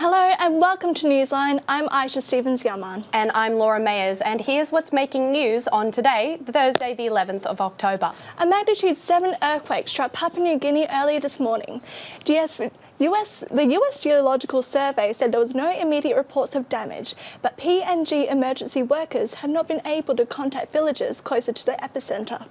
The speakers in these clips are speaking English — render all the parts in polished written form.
Hello and welcome to Newsline. I'm Aisha Stevens-Yaman. And I'm Laura Mayers, and here's what's making news on today, Thursday the 11th of October. A magnitude 7 earthquake struck Papua New Guinea earlier this morning. The US Geological Survey said there was no immediate reports of damage, but PNG emergency workers have not been able to contact villagers closer to the epicentre.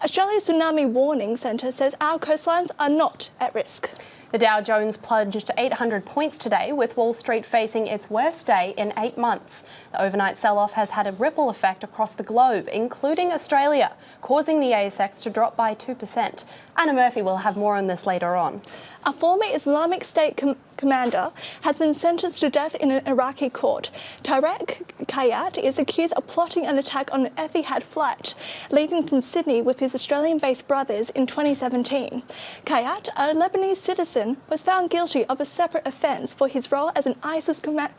Australia's Tsunami Warning Centre says our coastlines are not at risk. The Dow Jones plunged 800 points today, with Wall Street facing its worst day in 8 months. The overnight sell-off has had a ripple effect across the globe, including Australia, causing the ASX to drop by 2%. Anna Murphy will have more on this later on. A former Islamic State commander has been sentenced to death in an Iraqi court. Tarek Kayat is accused of plotting an attack on an Etihad flight, leaving from Sydney with his Australian-based brothers in 2017. Kayat, a Lebanese citizen, was found guilty of a separate offence for his role as an ISIS group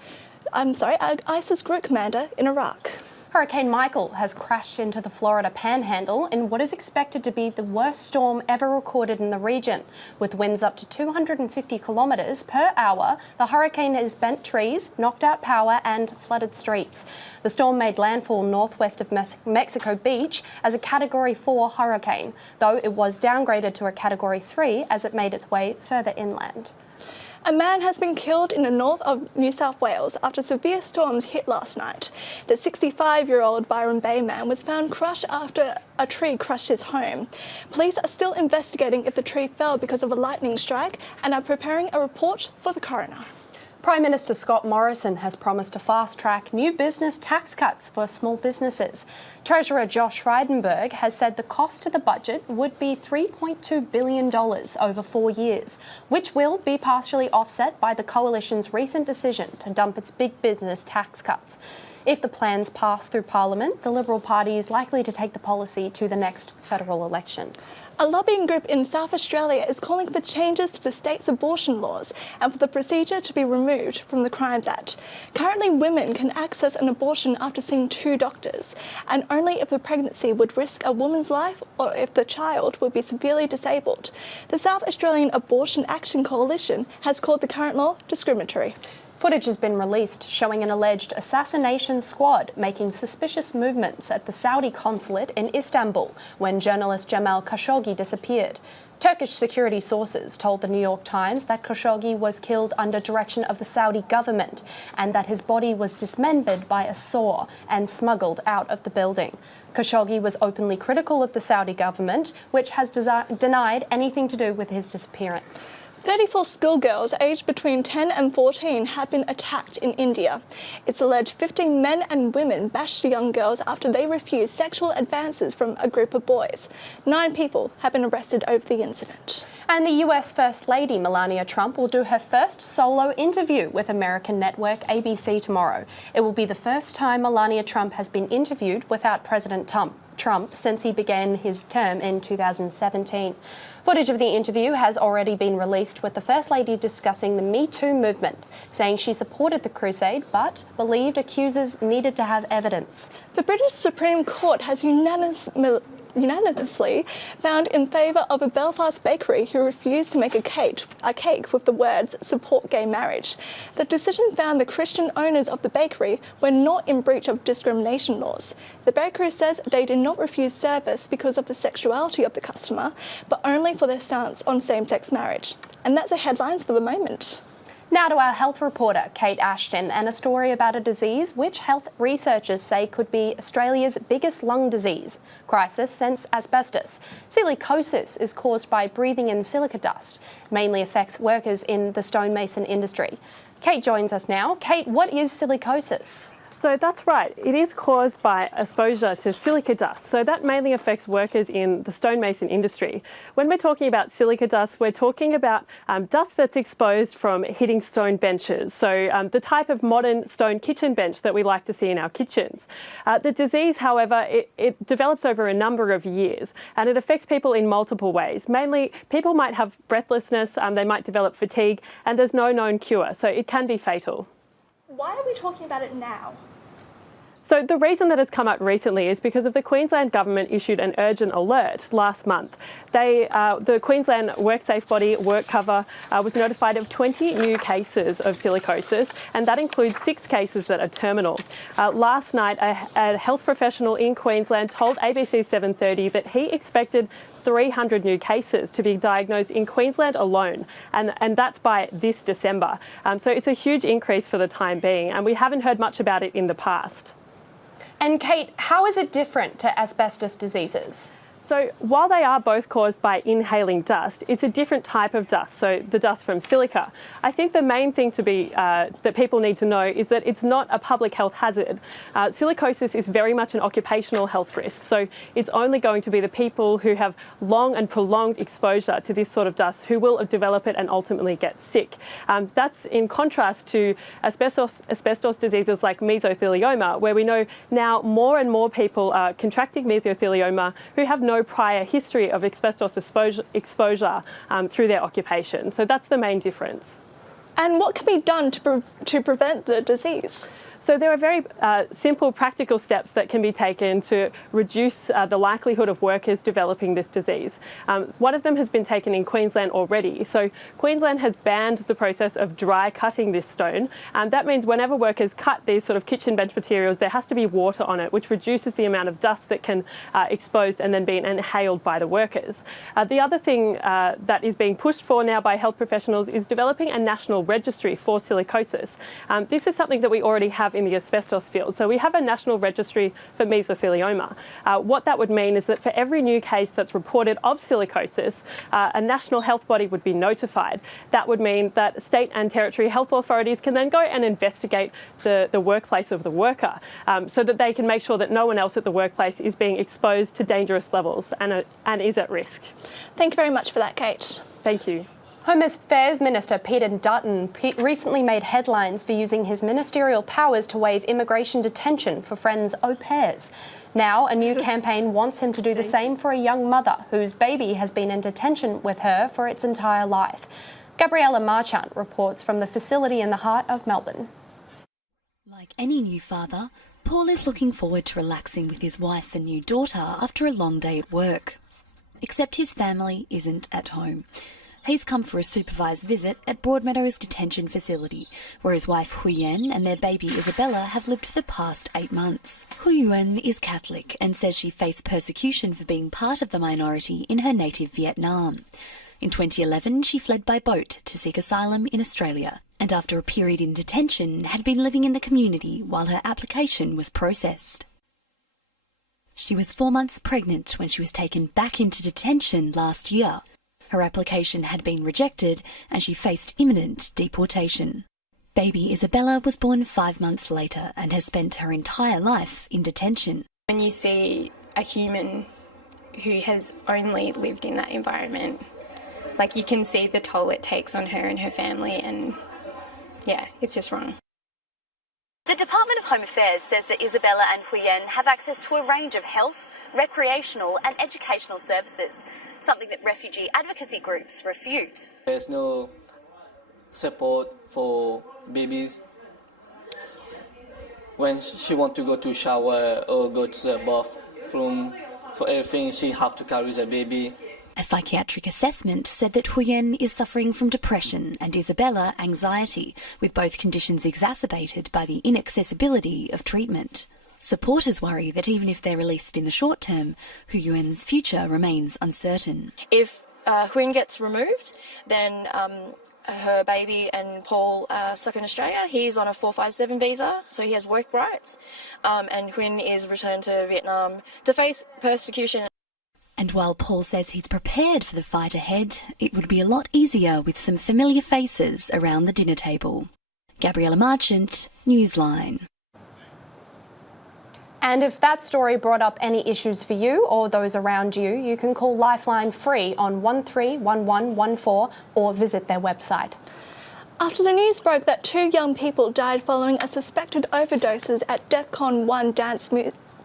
commander in Iraq. Hurricane Michael has crashed into the Florida Panhandle in what is expected to be the worst storm ever recorded in the region. With winds up to 250 kilometres per hour, the hurricane has bent trees, knocked out power and flooded streets. The storm made landfall northwest of Mexico Beach as a Category 4 hurricane, though it was downgraded to a Category 3 as it made its way further inland. A man has been killed in the north of New South Wales after severe storms hit last night. The 65-year-old Byron Bay man was found crushed after a tree crushed his home. Police are still investigating if the tree fell because of a lightning strike and are preparing a report for the coroner. Prime Minister Scott Morrison has promised to fast-track new business tax cuts for small businesses. Treasurer Josh Frydenberg has said the cost to the budget would be $3.2 billion over 4 years, which will be partially offset by the coalition's recent decision to dump its big business tax cuts. If the plans pass through Parliament, the Liberal Party is likely to take the policy to the next federal election. A lobbying group in South Australia is calling for changes to the state's abortion laws and for the procedure to be removed from the Crimes Act. Currently, women can access an abortion after seeing 2 doctors, and only if the pregnancy would risk a woman's life or if the child would be severely disabled. The South Australian Abortion Action Coalition has called the current law discriminatory. Footage has been released showing an alleged assassination squad making suspicious movements at the Saudi consulate in Istanbul when journalist Jamal Khashoggi disappeared. Turkish security sources told the New York Times that Khashoggi was killed under direction of the Saudi government and that his body was dismembered by a saw and smuggled out of the building. Khashoggi was openly critical of the Saudi government, which has denied anything to do with his disappearance. 34 schoolgirls aged between 10 and 14 have been attacked in India. It's alleged 15 men and women bashed the young girls after they refused sexual advances from a group of boys. 9 people have been arrested over the incident. And the US First Lady Melania Trump will do her first solo interview with American network ABC tomorrow. It will be the first time Melania Trump has been interviewed without President Trump since he began his term in 2017. Footage of the interview has already been released, with the First Lady discussing the Me Too movement, saying she supported the crusade but believed accusers needed to have evidence. The British Supreme Court has unanimously found in favour of a Belfast bakery who refused to make a cake with the words "support gay marriage." The decision found the Christian owners of the bakery were not in breach of discrimination laws. The bakery says they did not refuse service because of the sexuality of the customer, but only for their stance on same-sex marriage. And that's the headlines for the moment. Now to our health reporter, Kate Ashton, and a story about a disease which health researchers say could be Australia's biggest lung disease crisis since asbestos. Silicosis is caused by breathing in silica dust. It mainly affects workers in the stonemason industry. Kate joins us now. Kate, what is silicosis? So that's right, it is caused by exposure to silica dust. So that mainly affects workers in the stonemason industry. When we're talking about silica dust, we're talking about dust that's exposed from hitting stone benches. So the type of modern stone kitchen bench that we like to see in our kitchens. The disease, however, it develops over a number of years and it affects people in multiple ways. Mainly, people might have breathlessness, they might develop fatigue, and there's no known cure, so it can be fatal. Why are we talking about it now? So the reason that it's come up recently is because of the Queensland government issued an urgent alert last month. The Queensland WorkSafe body, WorkCover, was notified of 20 new cases of silicosis, and that includes 6 cases that are terminal. Last night, a health professional in Queensland told ABC 7:30 that he expected 300 new cases to be diagnosed in Queensland alone, and that's by this December. So it's a huge increase for the time being, and we haven't heard much about it in the past. And Kate, how is it different to asbestos diseases? So while they are both caused by inhaling dust, it's a different type of dust, so the dust from silica. I think the main thing that people need to know is that it's not a public health hazard. Silicosis is very much an occupational health risk, so it's only going to be the people who have long and prolonged exposure to this sort of dust who will develop it and ultimately get sick. That's in contrast to asbestos diseases like mesothelioma, where we know now more and more people are contracting mesothelioma who have no prior history of asbestos exposure through their occupation. So that's the main difference. And what can be done to prevent the disease? So there are very simple practical steps that can be taken to reduce the likelihood of workers developing this disease. One of them has been taken in Queensland already. So Queensland has banned the process of dry cutting this stone. That means whenever workers cut these sort of kitchen bench materials, there has to be water on it, which reduces the amount of dust that can exposed and then be inhaled by the workers. The other thing that is being pushed for now by health professionals is developing a national registry for silicosis. This is something that we already have in the asbestos field. So we have a national registry for mesothelioma. What that would mean is that for every new case that's reported of silicosis, a national health body would be notified. That would mean that state and territory health authorities can then go and investigate the workplace of the worker so that they can make sure that no one else at the workplace is being exposed to dangerous levels and is at risk. Thank you very much for that, Kate. Thank you. Home Affairs Minister Peter Dutton recently made headlines for using his ministerial powers to waive immigration detention for friends' au pairs. Now, a new campaign wants him to do the same for a young mother whose baby has been in detention with her for its entire life. Gabriella Marchant reports from the facility in the heart of Melbourne. Like any new father, Paul is looking forward to relaxing with his wife and new daughter after a long day at work. Except his family isn't at home. He's come for a supervised visit at Broadmeadows Detention Facility, where his wife Huyen and their baby Isabella have lived for the past 8 months. Huyen is Catholic and says she faced persecution for being part of the minority in her native Vietnam. In 2011, she fled by boat to seek asylum in Australia, and after a period in detention, had been living in the community while her application was processed. She was 4 months pregnant when she was taken back into detention last year. Her application had been rejected and she faced imminent deportation. Baby Isabella was born 5 months later and has spent her entire life in detention. When you see a human who has only lived in that environment, like you can see the toll it takes on her and her family, and yeah, it's just wrong. The Department of Home Affairs says that Isabella and Huyen have access to a range of health, recreational and educational services, something that refugee advocacy groups refute. There's no support for babies. When she wants to go to shower or go to the bathroom, for everything she has to carry the baby. A psychiatric assessment said that Huyen is suffering from depression and Isabella anxiety, with both conditions exacerbated by the inaccessibility of treatment. Supporters worry that even if they're released in the short term, Huyen's future remains uncertain. If Huyen gets removed, then her baby and Paul are stuck in Australia. He's on a 457 visa, so he has work rights, and Huyen is returned to Vietnam to face persecution. And while Paul says he's prepared for the fight ahead, it would be a lot easier with some familiar faces around the dinner table. Gabriella Marchant, Newsline. And if that story brought up any issues for you or those around you, you can call Lifeline free on 131114 or visit their website. After the news broke that 2 young people died following a suspected overdoses at DEF CON 1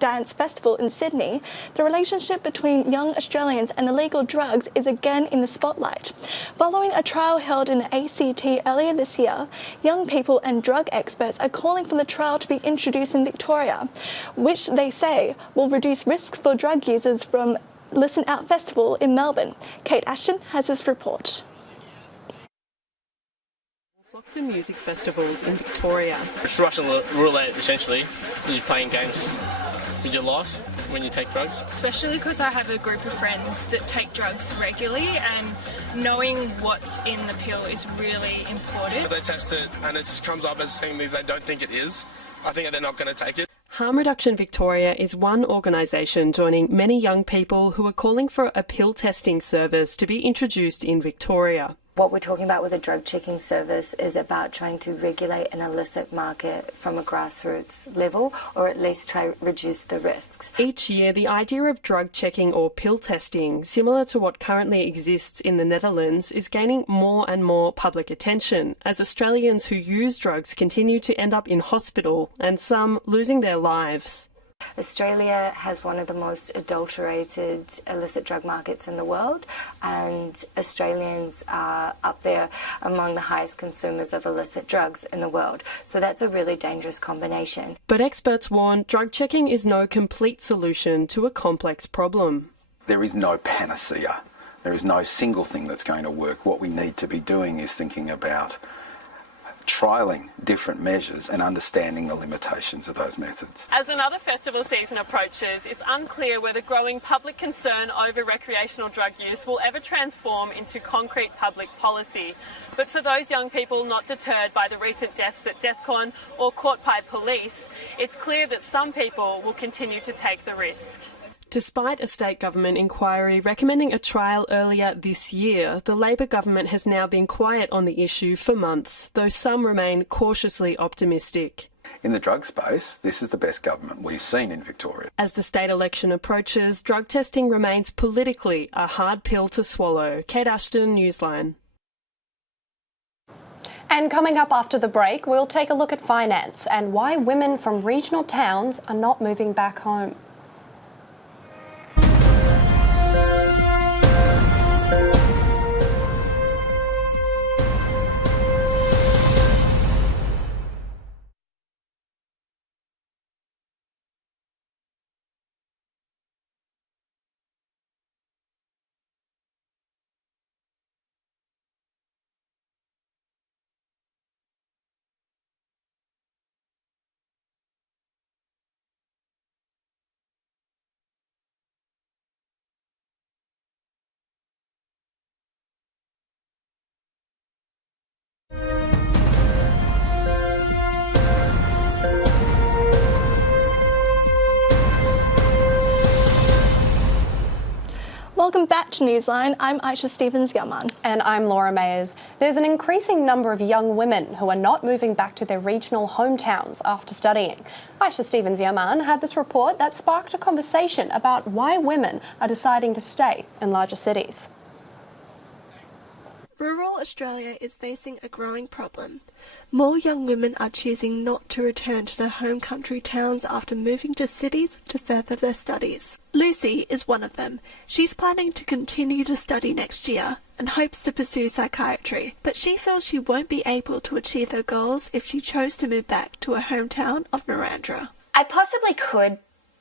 Dance Festival in Sydney, the relationship between young Australians and illegal drugs is again in the spotlight. Following a trial held in ACT earlier this year, young people and drug experts are calling for the trial to be introduced in Victoria, which they say will reduce risks for drug users from Listen Out Festival in Melbourne. Kate Ashton has this report. Flock to music festivals in Victoria. It's Russian roulette, essentially. You're playing games with your life when you take drugs. Especially because I have a group of friends that take drugs regularly, and knowing what's in the pill is really important. They test it and it comes up as saying they don't think it is. I think they're not going to take it. Harm Reduction Victoria is one organisation joining many young people who are calling for a pill testing service to be introduced in Victoria. What we're talking about with a drug checking service is about trying to regulate an illicit market from a grassroots level, or at least try to reduce the risks. Each year, the idea of drug checking or pill testing, similar to what currently exists in the Netherlands, is gaining more and more public attention as Australians who use drugs continue to end up in hospital and some losing their lives. Australia has one of the most adulterated illicit drug markets in the world, and Australians are up there among the highest consumers of illicit drugs in the world. So that's a really dangerous combination. But experts warn drug checking is no complete solution to a complex problem. There is no panacea. There is no single thing that's going to work. What we need to be doing is thinking about trialling different measures and understanding the limitations of those methods. As another festival season approaches, it's unclear whether growing public concern over recreational drug use will ever transform into concrete public policy. But for those young people not deterred by the recent deaths at DEFCON or caught by police, it's clear that some people will continue to take the risk. Despite a state government inquiry recommending a trial earlier this year, the Labor government has now been quiet on the issue for months, though some remain cautiously optimistic. In the drug space, this is the best government we've seen in Victoria. As the state election approaches, drug testing remains politically a hard pill to swallow. Kate Ashton, Newsline. And coming up after the break, we'll take a look at finance and why women from regional towns are not moving back home. Welcome back to Newsline. I'm Aisha Stevens-Yaman. And I'm Laura Mayers. There's an increasing number of young women who are not moving back to their regional hometowns after studying. Aisha Stevens-Yaman had this report that sparked a conversation about why women are deciding to stay in larger cities. Rural Australia is facing a growing problem. More young women are choosing not to return to their home country towns after moving to cities to further their studies. Lucy is one of them. She's planning to continue to study next year and hopes to pursue psychiatry, but she feels she won't be able to achieve her goals if she chose to move back to her hometown of Narrandera. I possibly could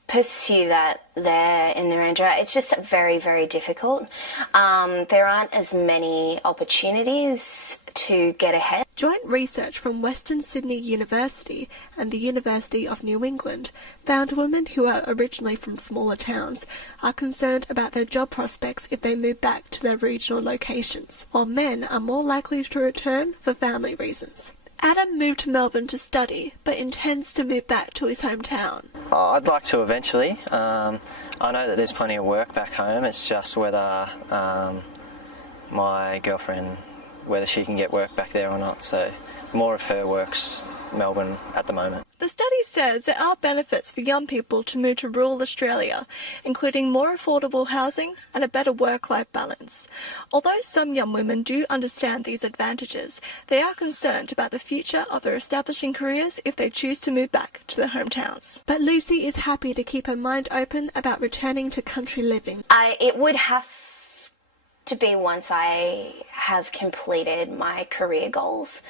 pursue that there in Narrandera. It's just very, very difficult. There aren't as many opportunities to get ahead. Joint research from Western Sydney University and the University of New England found women who are originally from smaller towns are concerned about their job prospects if they move back to their regional locations, while men are more likely to return for family reasons. Adam moved to Melbourne to study, but intends to move back to his hometown. I'd like to eventually. I know that there's plenty of work back home. It's just whether my girlfriend, whether she can get work back there or not. So more of her works Melbourne at the moment. The study says there are benefits for young people to move to rural Australia, including more affordable housing and a better work-life balance. Although some young women do understand these advantages, they are concerned about the future of their establishing careers if they choose to move back to their hometowns. But Lucy is happy to keep her mind open about returning to country living. It would have to be once I have completed my career goals,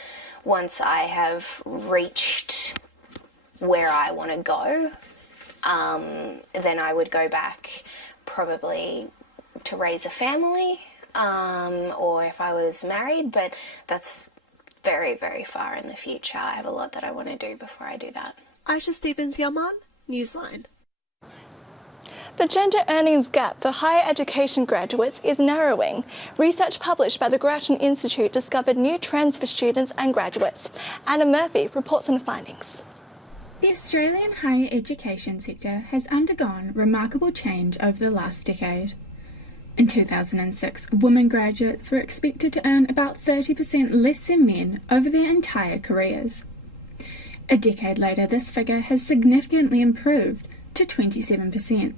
once I have reached where I want to go, then I would go back probably to raise a family, or if I was married, but that's very, very far in the future. I have a lot that I want to do before I do that. Aisha Stevens-Yilmaz, Newsline. The gender earnings gap for higher education graduates is narrowing. Research published by the Grattan Institute discovered new trends for students and graduates. Anna Murphy reports on the findings. The Australian higher education sector has undergone remarkable change over the last decade. In 2006, women graduates were expected to earn about 30% less than men over their entire careers. A decade later, this figure has significantly improved to 27%.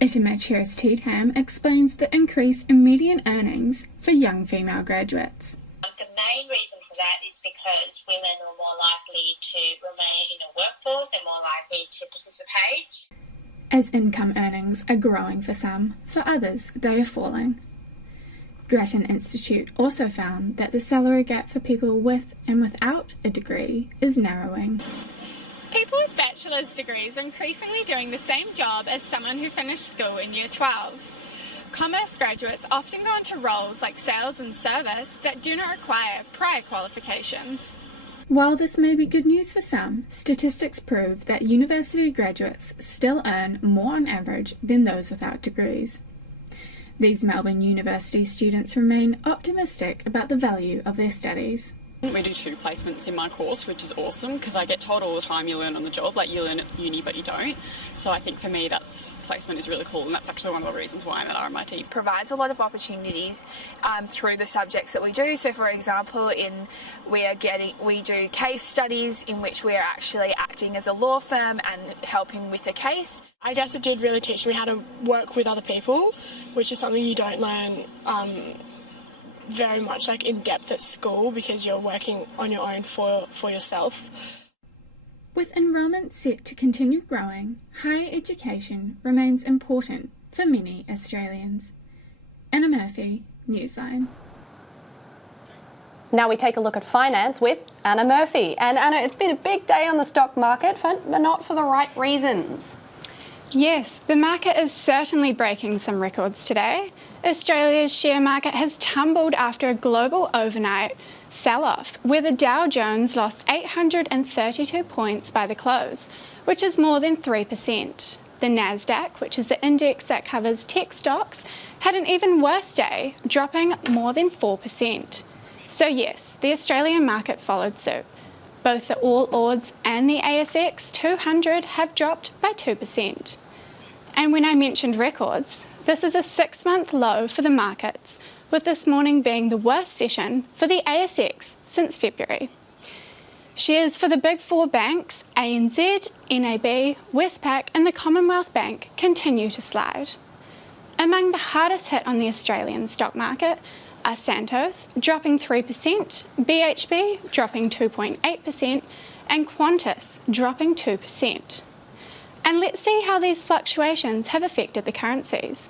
Itimer Cheris-Teedham explains the increase in median earnings for young female graduates. The main reason for that is because women are more likely to remain in the workforce and more likely to participate. As income earnings are growing for some, for others they are falling. Grattan Institute also found that the salary gap for people with and without a degree is narrowing. People with bachelor's degrees are increasingly doing the same job as someone who finished school in Year 12. Commerce graduates often go into roles like sales and service that do not require prior qualifications. While this may be good news for some, statistics prove that university graduates still earn more on average than those without degrees. These Melbourne University students remain optimistic about the value of their studies. We do 2 placements in my course, which is awesome because I get told all the time you learn on the job, like you learn at uni but you don't. So I think for me placement is really cool, and that's actually one of the reasons why I'm at RMIT. Provides a lot of opportunities through the subjects that we do. So for example, we do case studies in which we are actually acting as a law firm and helping with a case. I guess it did really teach me how to work with other people, which is something you don't learn very much in depth at school because you're working on your own for yourself. With enrolment set to continue growing, higher education remains important for many Australians. Anna Murphy, Newsline. Now we take a look at finance with Anna Murphy. And Anna, it's been a big day on the stock market, but not for the right reasons. Yes, the market is certainly breaking some records today. Australia's share market has tumbled after a global overnight sell-off, where the Dow Jones lost 832 points by the close, which is more than 3%. The Nasdaq, which is the index that covers tech stocks, had an even worse day, dropping more than 4%. So yes, the Australian market followed suit. Both the All Ords and the ASX 200 have dropped by 2%. And when I mentioned records, this is a 6-month low for the markets, with this morning being the worst session for the ASX since February. Shares for the Big Four banks, ANZ, NAB, Westpac and the Commonwealth Bank continue to slide. Among the hardest hit on the Australian stock market are Santos dropping 3%, BHP dropping 2.8% and Qantas dropping 2%. And let's see how these fluctuations have affected the currencies.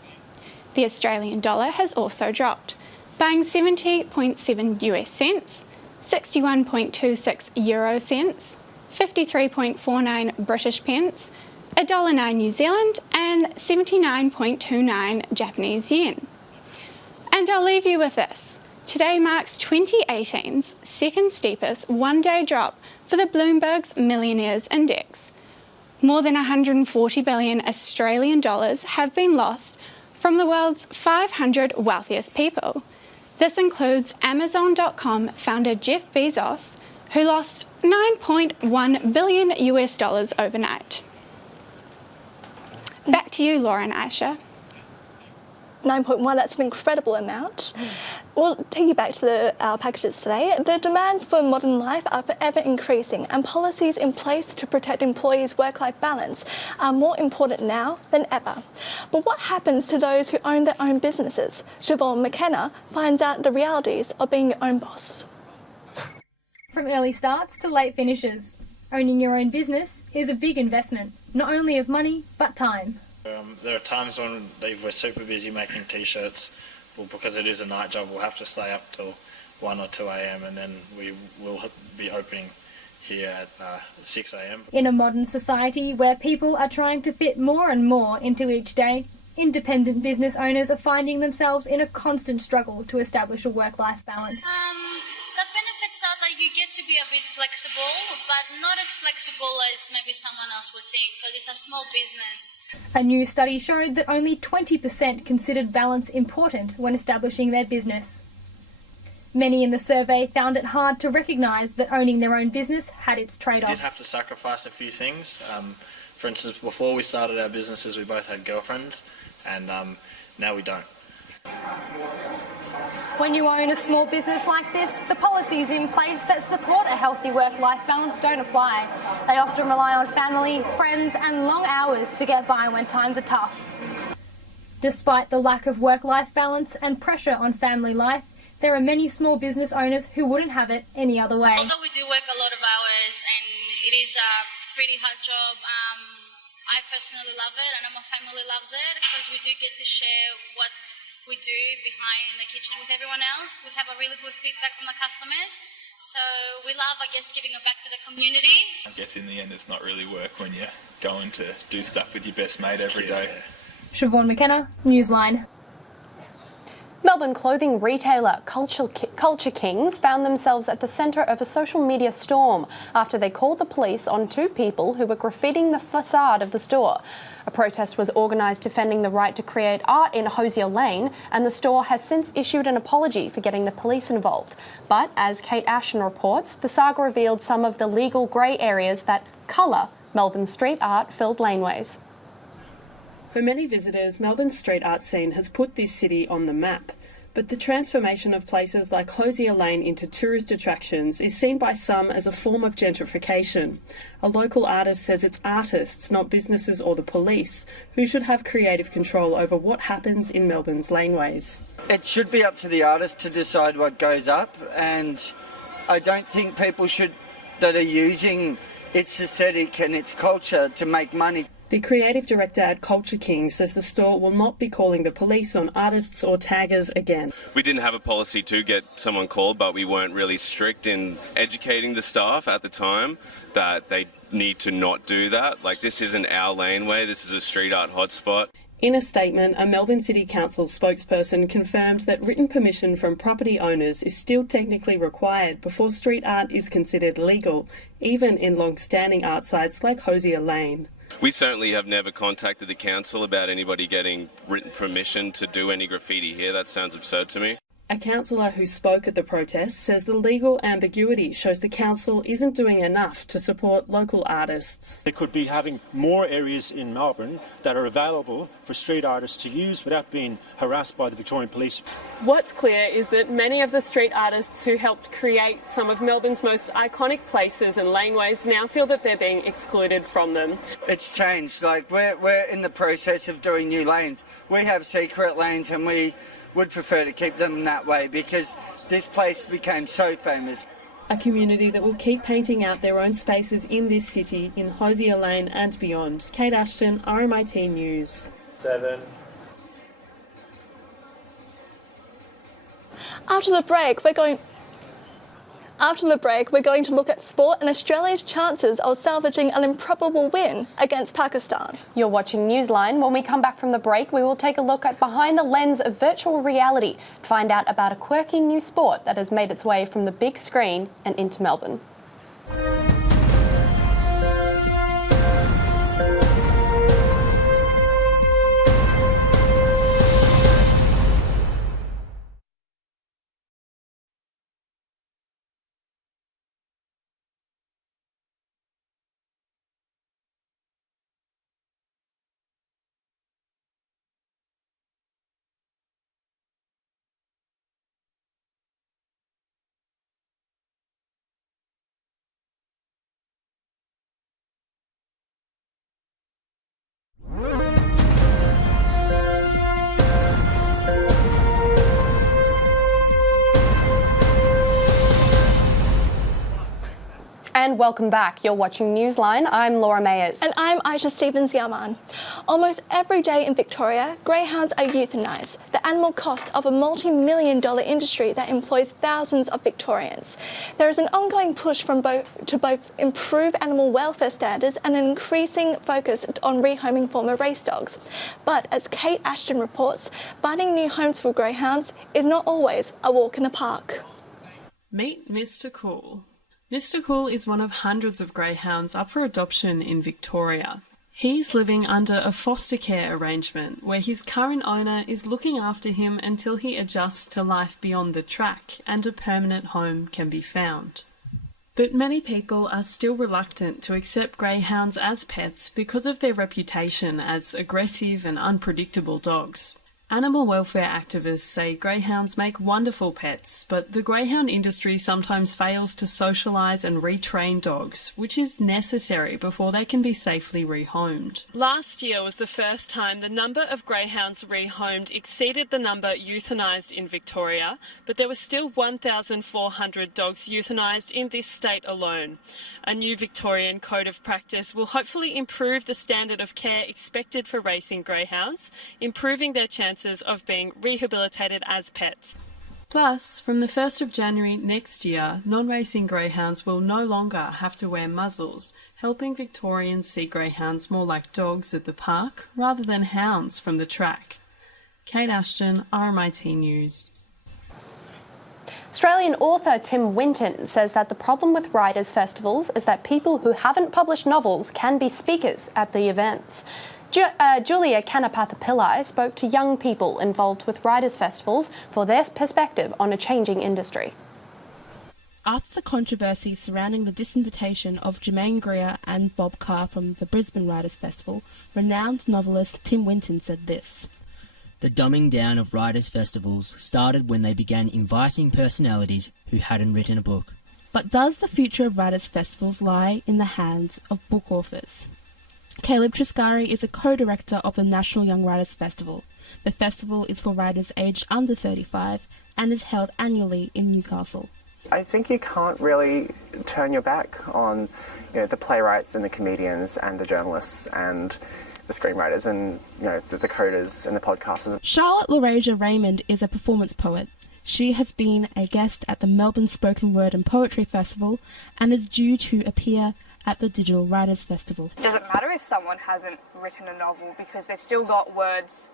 The Australian dollar has also dropped, buying 70.7 US cents, 61.26 euro cents, 53.49 British pence, $1.09 New Zealand and 79.29 Japanese yen. And I'll leave you with this. Today marks 2018's second steepest one-day drop for the Bloomberg's Millionaires Index. More than 140 billion Australian dollars have been lost from the world's 500 wealthiest people. This includes Amazon.com founder Jeff Bezos, who lost $9.1 billion US dollars overnight. Back to you, Laura and Aisha. 9.1, that's an incredible amount. Well, taking you back to our packages today, the demands for modern life are forever increasing, and policies in place to protect employees' work-life balance are more important now than ever. But what happens to those who own their own businesses? Siobhan McKenna finds out the realities of being your own boss. From early starts to late finishes, owning your own business is a big investment, not only of money, but time. There are times when we're super busy making t-shirts. Well, because it is a night job, we'll have to stay up till 1 or 2 a.m. and then we will be opening here at 6 a.m. In a modern society where people are trying to fit more and more into each day, independent business owners are finding themselves in a constant struggle to establish a work-life balance. The benefits are that you get to be a bit flexible, but not as flexible as maybe someone else would think, because it's a small business. A new study showed that only 20% considered balance important when establishing their business. Many in the survey found it hard to recognise that owning their own business had its We trade-offs. did have to sacrifice a few things. For instance, before we started our businesses, we both had girlfriends, and now we don't. When you own a small business like this, the policies in place that support a healthy work-life balance don't apply. They often rely on family, friends and long hours to get by when times are tough. Despite the lack of work-life balance and pressure on family life, there are many small business owners who wouldn't have it any other way. Although we do work a lot of hours and it is a pretty hard job, I personally love it and my family loves it because we do get to share what we do behind the kitchen with everyone else. We have a really good feedback from the customers. So we love, I guess, giving it back to the community. I guess in the end it's not really work when you're going to do stuff with your best mate every day. Siobhan McKenna, Newsline. Melbourne clothing retailer Culture Kings found themselves at the centre of a social media storm after they called the police on 2 people who were graffitiing the facade of the store. A protest was organised defending the right to create art in Hosier Lane, and the store has since issued an apology for getting the police involved. But as Kate Ashton reports, the saga revealed some of the legal grey areas that colour Melbourne's street art-filled laneways. For many visitors, Melbourne's street art scene has put this city on the map. But the transformation of places like Hosier Lane into tourist attractions is seen by some as a form of gentrification. A local artist says it's artists, not businesses or the police, who should have creative control over what happens in Melbourne's laneways. It should be up to the artist to decide what goes up, and I don't think people that are using its aesthetic and its culture to make money. The creative director at Culture King says the store will not be calling the police on artists or taggers again. We didn't have a policy to get someone called, but we weren't really strict in educating the staff at the time that they need to not do that. Like, this isn't our laneway, this is a street art hotspot. In a statement, a Melbourne City Council spokesperson confirmed that written permission from property owners is still technically required before street art is considered legal, even in long-standing art sites like Hosier Lane. We certainly have never contacted the council about anybody getting written permission to do any graffiti here. That sounds absurd to me. A councillor who spoke at the protest says the legal ambiguity shows the council isn't doing enough to support local artists. They could be having more areas in Melbourne that are available for street artists to use without being harassed by the Victorian Police. What's clear is that many of the street artists who helped create some of Melbourne's most iconic places and laneways now feel that they're being excluded from them. It's changed. Like, we're in the process of doing new lanes. We have secret lanes and we would prefer to keep them that way because this place became so famous. A community that will keep painting out their own spaces in this city, in Hosier Lane and beyond. Kate Ashton, RMIT News. 7. After the break, we're going to look at sport and Australia's chances of salvaging an improbable win against Pakistan. You're watching Newsline. When we come back from the break, we will take a look at behind the lens of virtual reality to find out about a quirky new sport that has made its way from the big screen and into Melbourne. And welcome back. You're watching Newsline. I'm Laura Mayers. And I'm Aisha Stevens-Yaman. Almost every day in Victoria, greyhounds are euthanised, the animal cost of a multi-million-dollar industry that employs thousands of Victorians. There is an ongoing push to both improve animal welfare standards and an increasing focus on rehoming former race dogs. But as Kate Ashton reports, finding new homes for greyhounds is not always a walk in the park. Meet Mr. Cool. Mr. Cool is one of hundreds of greyhounds up for adoption in Victoria. He's living under a foster care arrangement where his current owner is looking after him until he adjusts to life beyond the track and a permanent home can be found. But many people are still reluctant to accept greyhounds as pets because of their reputation as aggressive and unpredictable dogs. Animal welfare activists say greyhounds make wonderful pets, but the greyhound industry sometimes fails to socialise and retrain dogs, which is necessary before they can be safely rehomed. Last year was the first time the number of greyhounds rehomed exceeded the number euthanised in Victoria, but there were still 1,400 dogs euthanised in this state alone. A new Victorian code of practice will hopefully improve the standard of care expected for racing greyhounds, improving their chances of being rehabilitated as pets. Plus, from the 1st of January next year, non-racing greyhounds will no longer have to wear muzzles, helping Victorians see greyhounds more like dogs at the park rather than hounds from the track. Kate Ashton, RMIT News. Australian author Tim Winton says that the problem with writers' festivals is that people who haven't published novels can be speakers at the events. Julia Kanapatha-Pillai spoke to young people involved with writers' festivals for their perspective on a changing industry. After the controversy surrounding the disinvitation of Germaine Greer and Bob Carr from the Brisbane Writers' Festival, renowned novelist Tim Winton said this. The dumbing down of writers' festivals started when they began inviting personalities who hadn't written a book. But does the future of writers' festivals lie in the hands of book authors? Caleb Triscari is a co-director of the National Young Writers Festival. The festival is for writers aged under 35 and is held annually in Newcastle. I think you can't really turn your back on the playwrights and the comedians and the journalists and the screenwriters and the coders and the podcasters. Charlotte Laurasia Raymond is a performance poet. She has been a guest at the Melbourne Spoken Word and Poetry Festival and is due to appear at the Digital Writers Festival. It doesn't matter if someone hasn't written a novel because they've still got words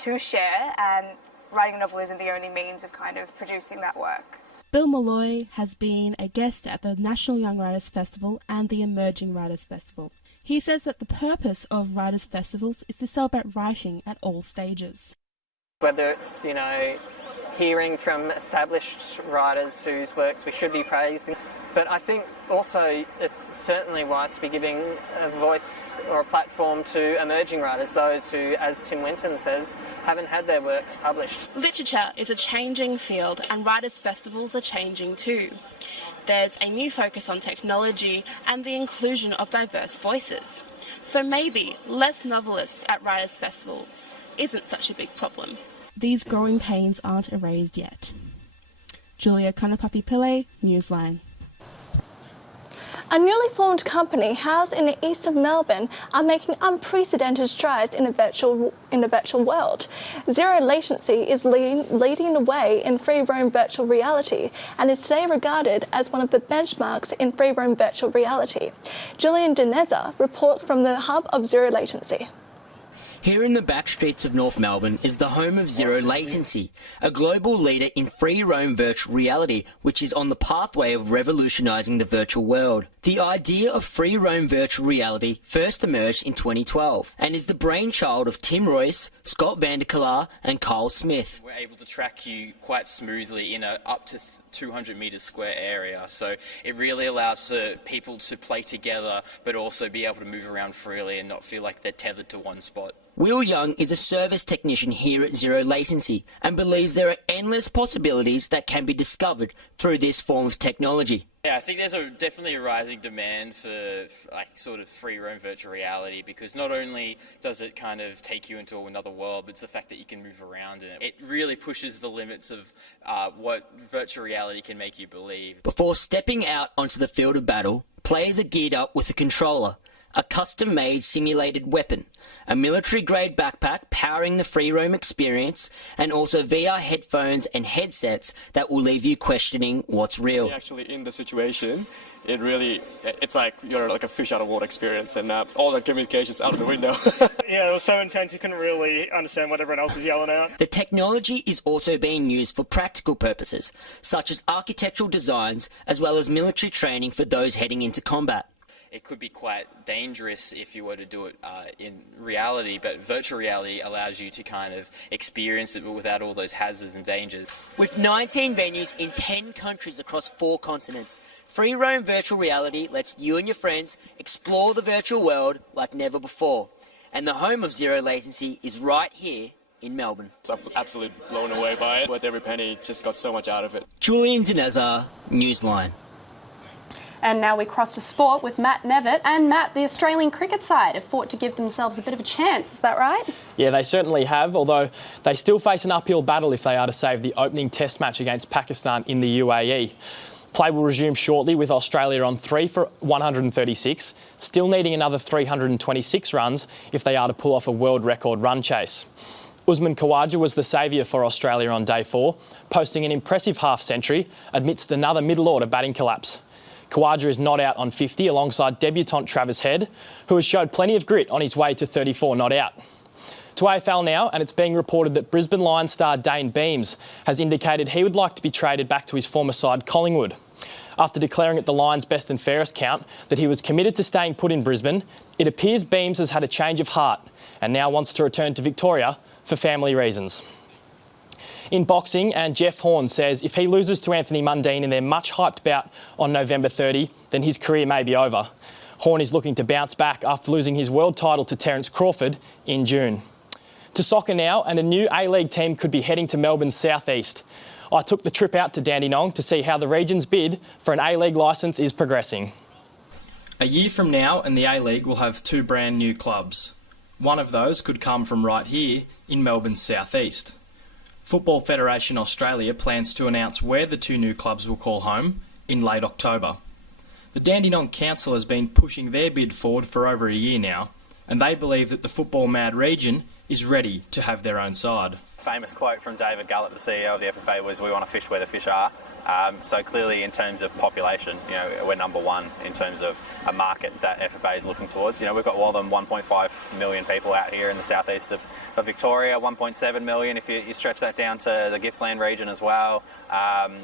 to share, and writing a novel isn't the only means of kind of producing that work. Bill Malloy has been a guest at the National Young Writers Festival and the Emerging Writers Festival. He says that the purpose of writers' festivals is to celebrate writing at all stages. Whether it's, hearing from established writers whose works we should be praising, but I think also it's certainly wise to be giving a voice or a platform to emerging writers, those who, as Tim Winton says, haven't had their works published. Literature is a changing field and writers' festivals are changing too. There's a new focus on technology and the inclusion of diverse voices. So maybe less novelists at writers' festivals isn't such a big problem. These growing pains aren't erased yet. Julia Kanapatha-Pillai, Newsline. A newly formed company housed in the east of Melbourne are making unprecedented strides in the virtual world. Zero Latency is leading the way in free roam virtual reality and is today regarded as one of the benchmarks in free roam virtual reality. Julian Dineza reports from the hub of Zero Latency. Here in the back streets of North Melbourne is the home of Zero Latency, a global leader in free roam virtual reality, which is on the pathway of revolutionising the virtual world. The idea of free roam virtual reality first emerged in 2012 and is the brainchild of Tim Royce, Scott Vanderkalaar and Kyle Smith. We're able to track you quite smoothly in a up to 200 metres square area, so it really allows for people to play together but also be able to move around freely and not feel like they're tethered to one spot. Will Young is a service technician here at Zero Latency and believes there are endless possibilities that can be discovered through this form of technology. Yeah, I think there's definitely a rising demand for like sort of free roam virtual reality, because not only does it kind of take you into another world, but it's the fact that you can move around in it. It really pushes the limits of what virtual reality can make you believe. Before stepping out onto the field of battle, players are geared up with a controller, a custom-made simulated weapon, a military-grade backpack powering the free roam experience, and also VR headphones and headsets that will leave you questioning what's real. Actually, in the situation, it's like you're like a fish out of water experience, and all that communication's out of the window. Yeah, it was so intense you couldn't really understand what everyone else was yelling out. The technology is also being used for practical purposes, such as architectural designs, as well as military training for those heading into combat. It could be quite dangerous if you were to do it in reality, but virtual reality allows you to kind of experience it without all those hazards and dangers. With 19 venues in 10 countries across 4 continents, free roam virtual reality lets you and your friends explore the virtual world like never before. And the home of zero latency is right here in Melbourne. I'm absolutely blown away by it. Worth every penny, just got so much out of it. Julian Dinezar, Newsline. And now we cross to sport with Matt Nevitt. And Matt, the Australian cricket side have fought to give themselves a bit of a chance, is that right? Yeah, they certainly have, although they still face an uphill battle if they are to save the opening test match against Pakistan in the UAE. Play will resume shortly with Australia on 3 for 136, still needing another 326 runs if they are to pull off a world record run chase. Usman Khawaja was the saviour for Australia on day 4, posting an impressive half-century amidst another middle-order batting collapse. Khawaja is not out on 50 alongside debutant Travis Head, who has showed plenty of grit on his way to 34 not out. To AFL now, and it's being reported that Brisbane Lions star Dane Beams has indicated he would like to be traded back to his former side Collingwood. After declaring at the Lions' best and fairest count that he was committed to staying put in Brisbane, it appears Beams has had a change of heart and now wants to return to Victoria for family reasons. In boxing, and Jeff Horn says if he loses to Anthony Mundine in their much-hyped bout on November 30, then his career may be over. Horn is looking to bounce back after losing his world title to Terence Crawford in June. To soccer now, and a new A-League team could be heading to Melbourne's southeast. I took the trip out to Dandenong to see how the region's bid for an A-League licence is progressing. A year from now, and the A-League will have 2 brand new clubs. One of those could come from right here in Melbourne's southeast. Football Federation Australia plans to announce where the 2 new clubs will call home in late October. The Dandenong Council has been pushing their bid forward for over a year now, and they believe that the football-mad region is ready to have their own side. Famous quote from David Gallop, the CEO of the FFA, was, "We want to fish where the fish are." So clearly, in terms of population, we're number 1 in terms of a market that FFA is looking towards. We've got more than 1.5 million people out here in the southeast of Victoria, 1.7 million if you stretch that down to the Gippsland region as well.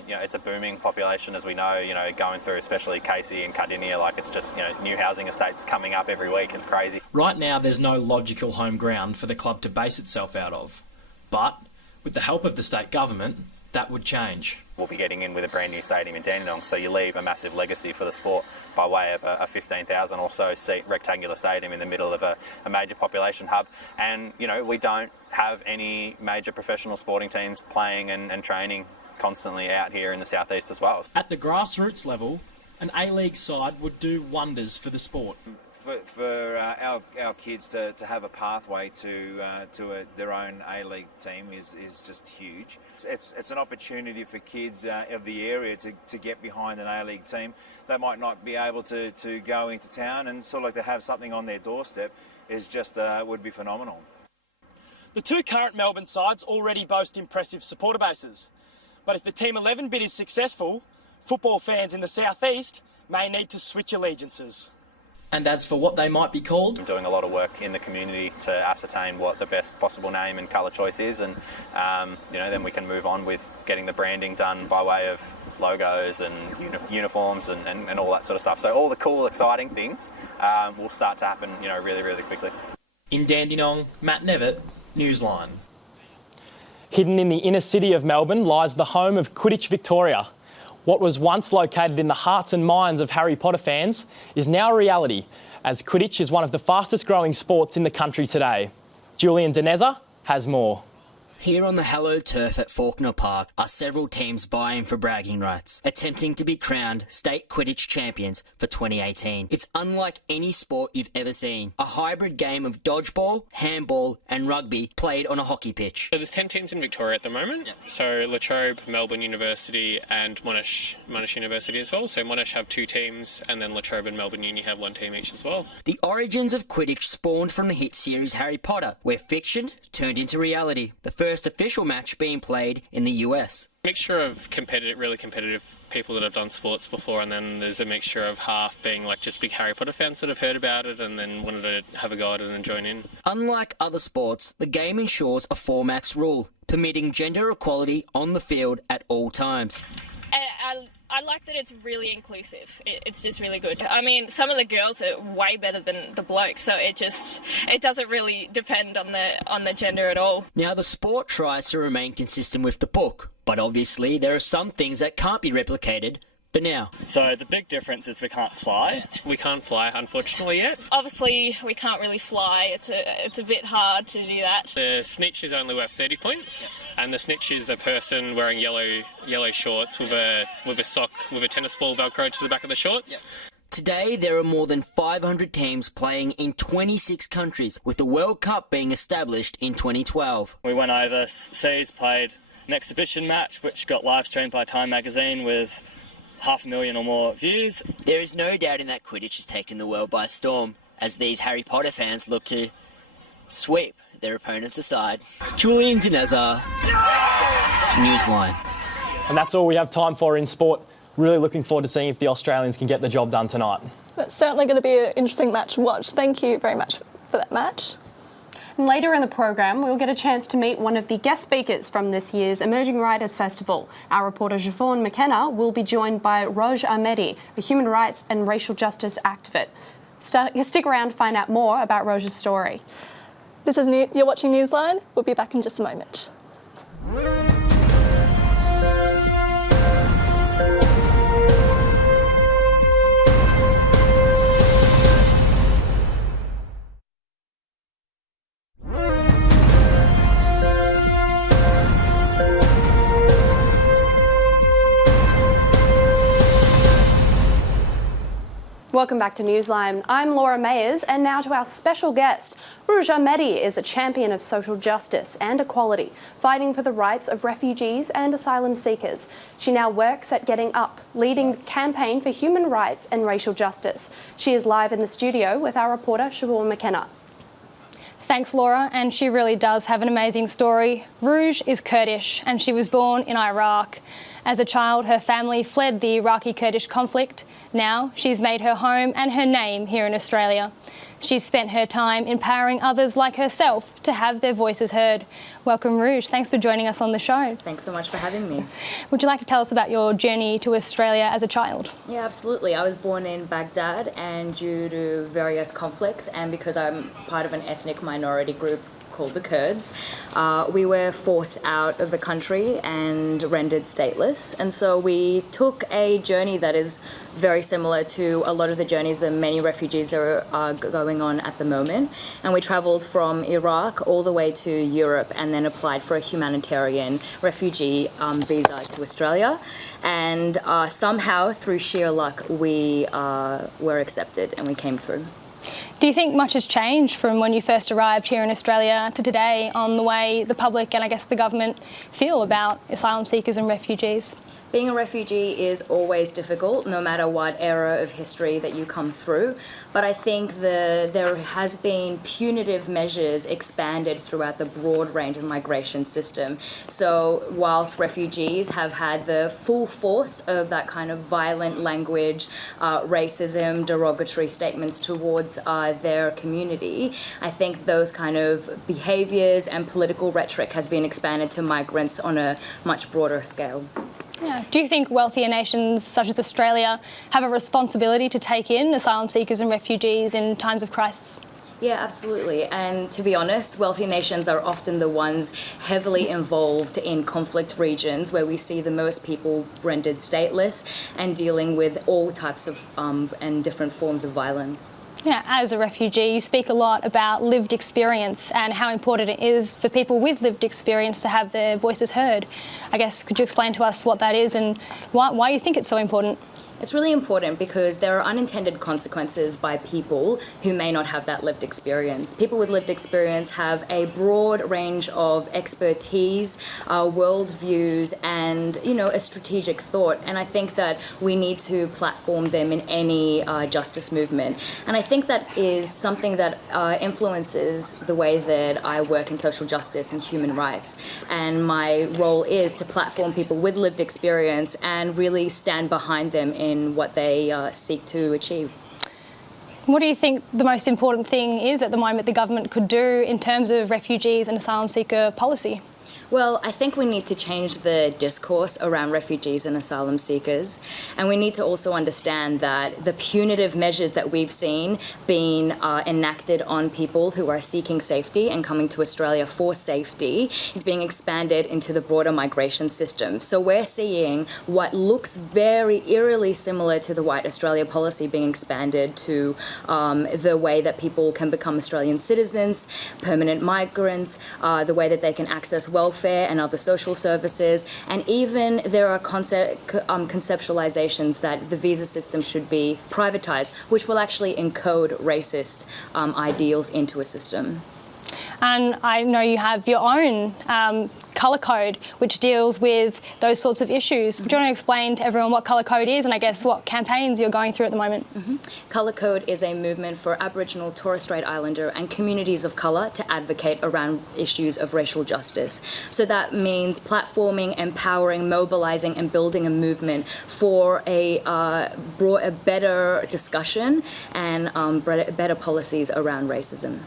It's a booming population, as we know, going through especially Casey and Cardinia, like it's just, new housing estates coming up every week. It's crazy. Right now, there's no logical home ground for the club to base itself out of. But with the help of the state government, that would change. We'll be getting in with a brand new stadium in Dandenong, so you leave a massive legacy for the sport by way of a 15,000 or so seat rectangular stadium in the middle of a major population hub. And, we don't have any major professional sporting teams playing and training constantly out here in the southeast as well. At the grassroots level, an A-League side would do wonders for the sport. For our kids to have a pathway to their own A-League team is just huge. It's an opportunity for kids of the area to get behind an A-League team. They might not be able to go into town, and sort of like to have something on their doorstep is just would be phenomenal. The 2 current Melbourne sides already boast impressive supporter bases. But if the Team 11 bid is successful, football fans in the southeast may need to switch allegiances. And as for what they might be called? I'm doing a lot of work in the community to ascertain what the best possible name and colour choice is, and then we can move on with getting the branding done by way of logos and uniforms and all that sort of stuff. So all the cool, exciting things will start to happen, really, really quickly. In Dandenong, Matt Nevitt, Newsline. Hidden in the inner city of Melbourne lies the home of Quidditch Victoria. What was once located in the hearts and minds of Harry Potter fans is now a reality, as Quidditch is one of the fastest growing sports in the country today. Julian Dinezar has more. Here on the hallowed turf at Faulkner Park are several teams vying for bragging rights, attempting to be crowned state Quidditch champions for 2018. It's unlike any sport you've ever seen. A hybrid game of dodgeball, handball and rugby played on a hockey pitch. So there's 10 teams in Victoria at the moment. So La Trobe, Melbourne University and Monash University as well. So Monash have 2 teams and then La Trobe and Melbourne Uni have 1 team each as well. The origins of Quidditch spawned from the hit series Harry Potter, where fiction turned into reality. The first official match being played in the US. Mixture of really competitive people that have done sports before, and then there's a mixture of half being like just big Harry Potter fans that have heard about it and then wanted to have a go at it and join in. Unlike other sports, the game ensures a 4-max rule, permitting gender equality on the field at all times. I like that it's really inclusive. It's just really good. I mean, some of the girls are way better than the blokes, so it doesn't really depend on the gender at all. Now, the sport tries to remain consistent with the book, but obviously there are some things that can't be replicated for now. So the big difference is we can't fly. We can't fly, unfortunately, yet. Obviously, we can't really fly. It's a bit hard to do that. The snitch is only worth 30 points, and the snitch is a person wearing yellow shorts with a sock with a tennis ball velcroed to the back of the shorts. Yep. Today, there are more than 500 teams playing in 26 countries, with the World Cup being established in 2012. We went overseas, played an exhibition match, which got live streamed by Time magazine with 500,000 or more views. There is no doubt in that Quidditch has taken the world by storm, as these Harry Potter fans look to sweep their opponents aside. Julian Dinezar, Newsline. And that's all we have time for in sport. Really looking forward to seeing if the Australians can get the job done tonight. That's certainly going to be an interesting match to watch. Thank you very much for that match. And later in the program, we'll get a chance to meet one of the guest speakers from this year's Emerging Writers Festival. Our reporter Siobhan McKenna will be joined by Roj Ahmedi, a human rights and racial justice activist. Stick around to find out more about Roj's story. You're watching Newsline. We'll be back in just a moment. Welcome back to Newsline. I'm Laura Mayers, and now to our special guest. Roj Ahmedi is a champion of social justice and equality, fighting for the rights of refugees and asylum seekers. She now works at Getting Up, leading the campaign for human rights and racial justice. She is live in the studio with our reporter Siobhan McKenna. Thanks, Laura, and she really does have an amazing story. Roj is Kurdish, and she was born in Iraq. As a child, her family fled the Iraqi-Kurdish conflict. Now, she's made her home and her name here in Australia. She's spent her time empowering others like herself to have their voices heard. Welcome, Roj. Thanks for joining us on the show. Thanks so much for having me. Would you like to tell us about your journey to Australia as a child? Yeah, absolutely. I was born in Baghdad, and due to various conflicts and because I'm part of an ethnic minority group called the Kurds, we were forced out of the country and rendered stateless. And so we took a journey that is very similar to a lot of the journeys that many refugees are going on at the moment. And we travelled from Iraq all the way to Europe and then applied for a humanitarian refugee visa to Australia. And somehow, through sheer luck, we were accepted and we came through. Do you think much has changed from when you first arrived here in Australia to today on the way the public and I guess the government feel about asylum seekers and refugees? Being a refugee is always difficult, no matter what era of history that you come through. But I think there has been punitive measures expanded throughout the broad range of migration system. So whilst refugees have had the full force of that kind of violent language, racism, derogatory statements towards their community, I think those kind of behaviours and political rhetoric has been expanded to migrants on a much broader scale. Yeah. Do you think wealthier nations such as Australia have a responsibility to take in asylum seekers and refugees in times of crisis? Yeah, absolutely. And to be honest, wealthy nations are often the ones heavily involved in conflict regions where we see the most people rendered stateless and dealing with all types of and different forms of violence. Yeah, as a refugee, you speak a lot about lived experience and how important it is for people with lived experience to have their voices heard. I guess, could you explain to us what that is and why you think it's so important? It's really important because there are unintended consequences by people who may not have that lived experience. People with lived experience have a broad range of expertise, worldviews, and, a strategic thought. And I think that we need to platform them in any justice movement. And I think that is something that influences the way that I work in social justice and human rights. And my role is to platform people with lived experience and really stand behind them in what they seek to achieve. What do you think the most important thing is at the moment the government could do in terms of refugees and asylum seeker policy? Well, I think we need to change the discourse around refugees and asylum seekers. And we need to also understand that the punitive measures that we've seen being enacted on people who are seeking safety and coming to Australia for safety is being expanded into the broader migration system. So we're seeing what looks very eerily similar to the White Australia policy being expanded to the way that people can become Australian citizens, permanent migrants, the way that they can access welfare and other social services, and even there are conceptualizations that the visa system should be privatized, which will actually encode racist ideals into a system. And I know you have your own colour code, which deals with those sorts of issues. Would you want to explain to everyone what colour code is and I guess what campaigns you're going through at the moment? Colour Code is a movement for Aboriginal, Torres Strait Islander and communities of colour to advocate around issues of racial justice. So that means platforming, empowering, mobilising and building a movement for a better discussion and better policies around racism.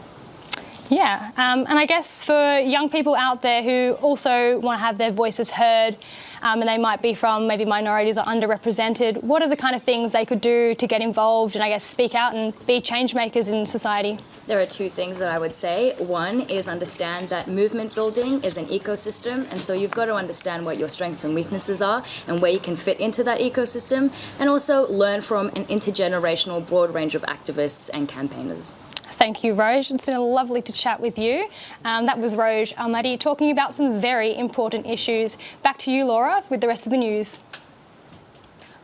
Yeah, and I guess for young people out there who also want to have their voices heard, and they might be from maybe minorities or underrepresented, what are the kind of things they could do to get involved and I guess speak out and be change makers in society? There are two things that I would say. One is understand that movement building is an ecosystem, and so you've got to understand what your strengths and weaknesses are and where you can fit into that ecosystem, and also learn from an intergenerational broad range of activists and campaigners. Thank you, Roj. It's been lovely to chat with you. That was Roj Almadi talking about some very important issues. Back to you, Laura, with the rest of the news.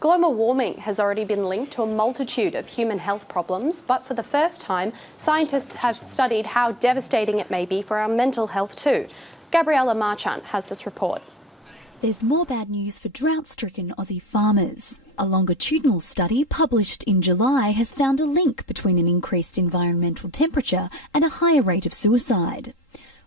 Global warming has already been linked to a multitude of human health problems, but for the first time, scientists have studied how devastating it may be for our mental health too. Gabriella Marchant has this report. There's more bad news for drought-stricken Aussie farmers. A longitudinal study published in July has found a link between an increased environmental temperature and a higher rate of suicide.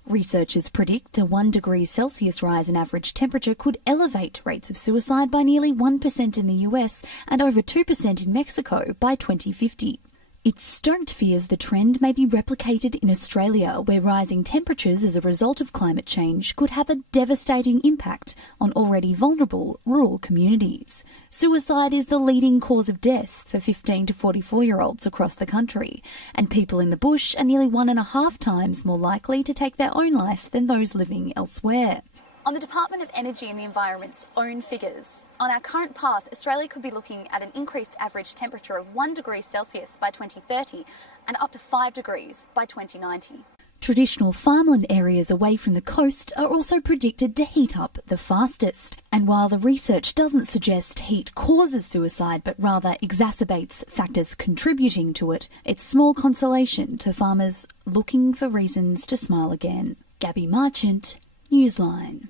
Researchers predict a 1 degree Celsius rise in average temperature could elevate rates of suicide by nearly 1% in the US and over 2% in Mexico by 2050. It stoked fears the trend may be replicated in Australia, where rising temperatures as a result of climate change could have a devastating impact on already vulnerable rural communities. Suicide is the leading cause of death for 15 to 44-year-olds across the country, and people in the bush are nearly 1.5 times more likely to take their own life than those living elsewhere. On the Department of Energy and the Environment's own figures, on our current path, Australia could be looking at an increased average temperature of 1 degree Celsius by 2030 and up to 5 degrees by 2090. Traditional farmland areas away from the coast are also predicted to heat up the fastest. And while the research doesn't suggest heat causes suicide but rather exacerbates factors contributing to it, it's small consolation to farmers looking for reasons to smile again. Gabby Marchant, Newsline.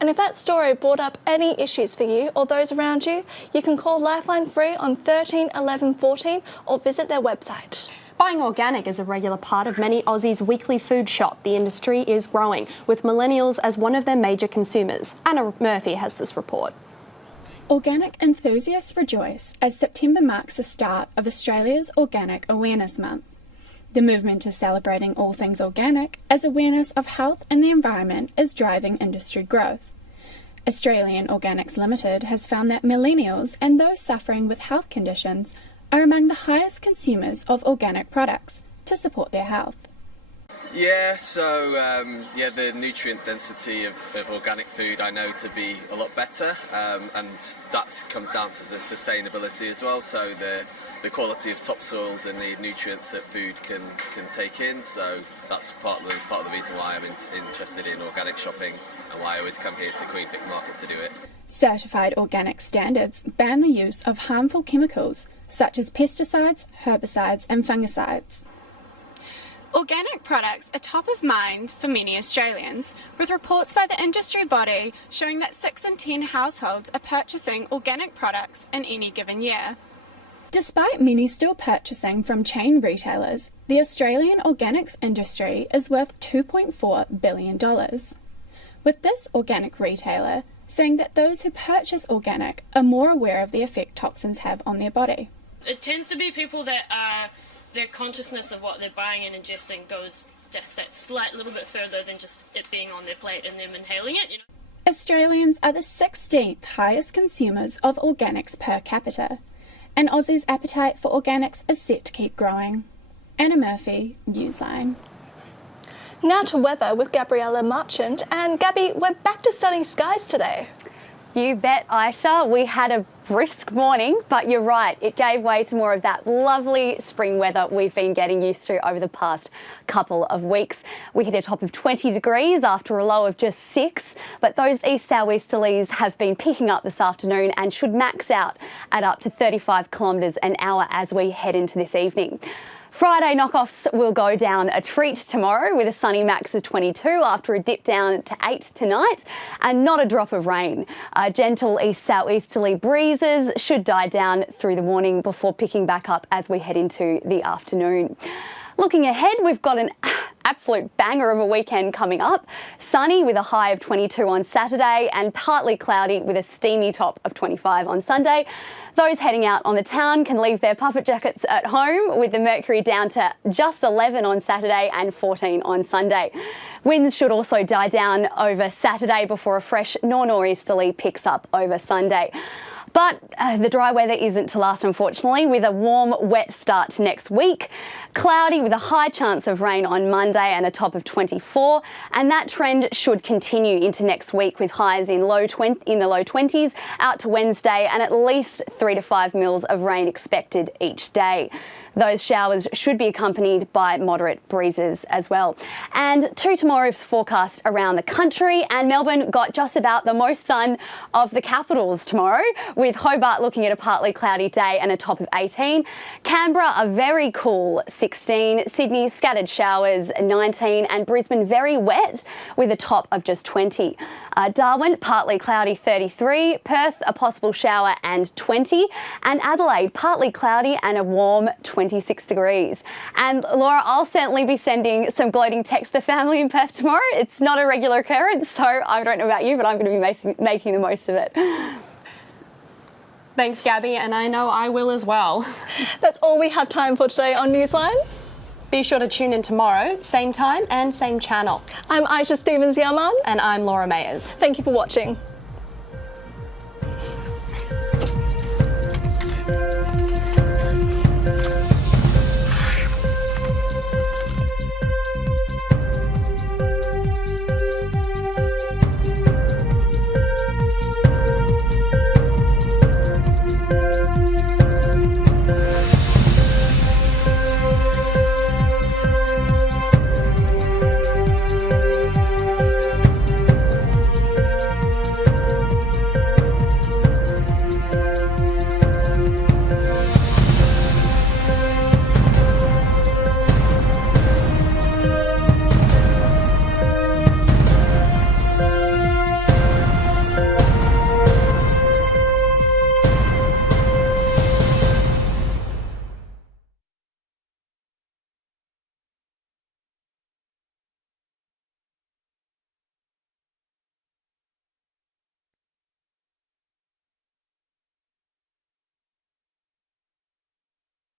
And if that story brought up any issues for you or those around you, you can call Lifeline free on 13 11 14 or visit their website. Buying organic is a regular part of many Aussies' weekly food shop. The industry is growing, with millennials as one of their major consumers. Anna Murphy has this report. Organic enthusiasts rejoice as September marks the start of Australia's Organic Awareness Month. The movement is celebrating all things organic as awareness of health and the environment is driving industry growth. Australian Organics Limited has found that millennials and those suffering with health conditions are among the highest consumers of organic products to support their health. Yeah, so the nutrient density of organic food I know to be a lot better, and that comes down to the sustainability as well. So the quality of topsoils and the nutrients that food can take in. So that's part of the reason why I'm interested in organic shopping and why I always come here to Queen Vic Market to do it. Certified organic standards ban the use of harmful chemicals such as pesticides, herbicides and fungicides. Organic products are top of mind for many Australians, with reports by the industry body showing that 6 in 10 households are purchasing organic products in any given year. Despite many still purchasing from chain retailers, the Australian organics industry is worth $2.4 billion. With this organic retailer saying that those who purchase organic are more aware of the effect toxins have on their body. It tends to be people that are their consciousness of what they're buying and ingesting goes just that slight little bit further than just it being on their plate and them inhaling it, you know. Australians are the 16th highest consumers of organics per capita, and Aussies' appetite for organics is set to keep growing. Anna Murphy, Newsline. Now to weather with Gabriella Marchant. And Gabby, we're back to sunny skies today. You bet, Aisha. We had a brisk morning, but you're right, it gave way to more of that lovely spring weather we've been getting used to over the past couple of weeks. We hit a top of 20 degrees after a low of just 6, but those east southeasterlies have been picking up this afternoon and should max out at up to 35 kilometres an hour as we head into this evening. Friday knockoffs will go down a treat tomorrow with a sunny max of 22 after a dip down to 8 tonight and not a drop of rain. Gentle east-southeasterly breezes should die down through the morning before picking back up as we head into the afternoon. Looking ahead, we've got an absolute banger of a weekend coming up. Sunny with a high of 22 on Saturday and partly cloudy with a steamy top of 25 on Sunday. Those heading out on the town can leave their puffer jackets at home with the mercury down to just 11 on Saturday and 14 on Sunday. Winds should also die down over Saturday before a fresh nor'easterly picks up over Sunday. But the dry weather isn't to last, unfortunately, with a warm, wet start to next week. Cloudy with a high chance of rain on Monday and a top of 24. And that trend should continue into next week with highs in the low 20s out to Wednesday and at least 3 to 5 mils of rain expected each day. Those showers should be accompanied by moderate breezes as well. And to tomorrow's forecast around the country, and Melbourne got just about the most sun of the capitals tomorrow, with Hobart looking at a partly cloudy day and a top of 18. Canberra a very cool 16, Sydney scattered showers 19, and Brisbane very wet with a top of just 20. Darwin partly cloudy 33, Perth a possible shower and 20, and Adelaide partly cloudy and a warm 26 degrees. And Laura, I'll certainly be sending some gloating texts to the family in Perth tomorrow. It's not a regular occurrence, so I don't know about you, but I'm going to be making the most of it. Thanks, Gabby, and I know I will as well. That's all we have time for today on Newsline. Be sure to tune in tomorrow, same time and same channel. I'm Aisha Stevens-Yaman. And I'm Laura Mayers. Thank you for watching.